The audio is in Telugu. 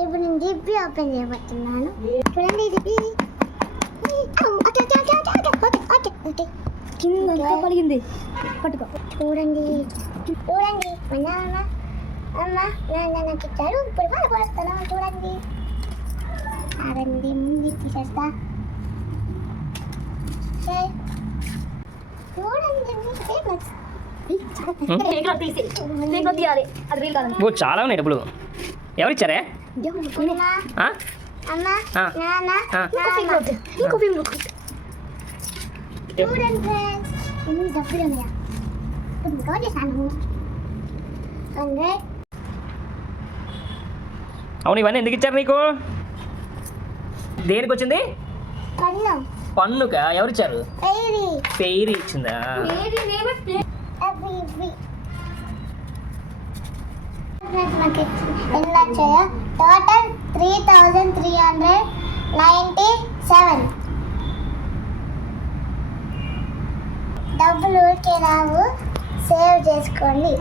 ఇప్పుడు నేను జిప్పి ఓపెన్ చేయబోతున్నాను. చూడండి జిప్పి కింద పలిగింది. పట్టుకో. చూడండి చూడండి అమ్మ అమ్మ నాన్న నాకు ఇచ్చాడు. ఇప్పుడు వాళ్ళు పడుతున్నాను. చూడండి ఆడండి ముందు తీసేస్తా. ఓ చాలా ఉన్నాయి డబ్బులు. ఎవరిచ్చారే? చూడండి ఫ్రెండ్స్ ఎన్ని డబ్బులు ఉన్నాయా. ఇప్పుడు చేశాను. అవును, ఇవన్నీ ఎందుకు ఇచ్చారు నీకు? దేనికి వచ్చింది? పన్నుకా? ఎవరిచ్చారు? ఫెయిరీ ఇచ్చిందా? టోటల్ 3397. డబ్బులు ఊరికే రావు, సేవ్ చేసుకోండి.